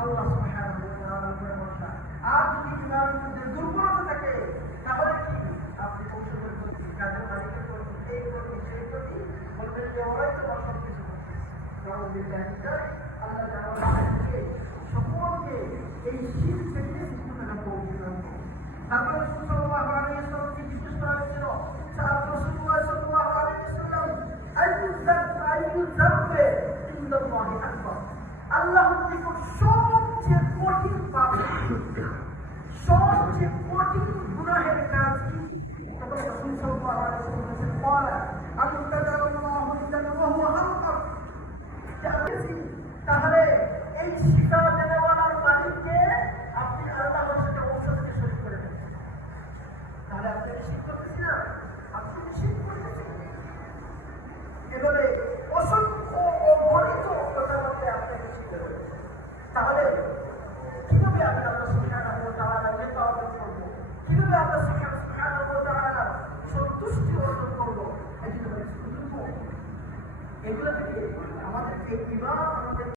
আল্লাহ সুবহানাহু ওয়া তাআলার উপরে ভরসা। আর যদি ইমানের মধ্যে দুর্বলতা থাকে তাহলে কি আপনি ঔষধের প্রতি, কাজের মালিকের প্রতি, এই প্রতি, সেই প্রতি বলবেন যে ওরাই তো সব কিছু করছে। আল্লাহ আমাদেরকে সকলকে এই শিরক থেকে মুক্ত করার তৌফিক দান করুন। তারপরে রাসূল সাল্লাল্লাহু আলাইহি ওয়াসাল্লামকে জিজ্ঞেস করা হয়েছিল, রাসূলুল্লাহ সাল্লাল্লাহু আলাইহি ওয়াসাল্লাম আইয়ুল যামবে ইনদাল্লাহি আকবার, আল্লাহর নিকট সবচেয়ে কঠিন পাপ, সবচেয়ে কঠিন গুনাহের কাজ কি? তখন রাসূল সাল্লাল্লাহু আলাইহি ওয়াসাল্লাম বলেছেন, ক্বালা আল্লাহু ইল্লা ওয়া হুয়া হাক্কান। তাহলে এই শিক্ষা দেওয়ার মালিককে আপনি আল্লাহর সাথে ঔষধকে শরীক করে দেন, তাহলে আপনি শিখ করতেছি না, আপনি শিখ করতেছেন। এভাবে অসংখ্য অগণিত কথার মধ্যে আপনাকে শিখতে হবে। তাহলে কিভাবে আমি আল্লাহ সুবহানাহু ওয়া তাআলাকে তাওয়াক্কুল করব, কিভাবে আল্লাহ সুবহানাহু ওয়া তাআলার সন্তুষ্টি অর্জন করব, এগুলো থেকে আমাদেরকে ঈমান আমাদের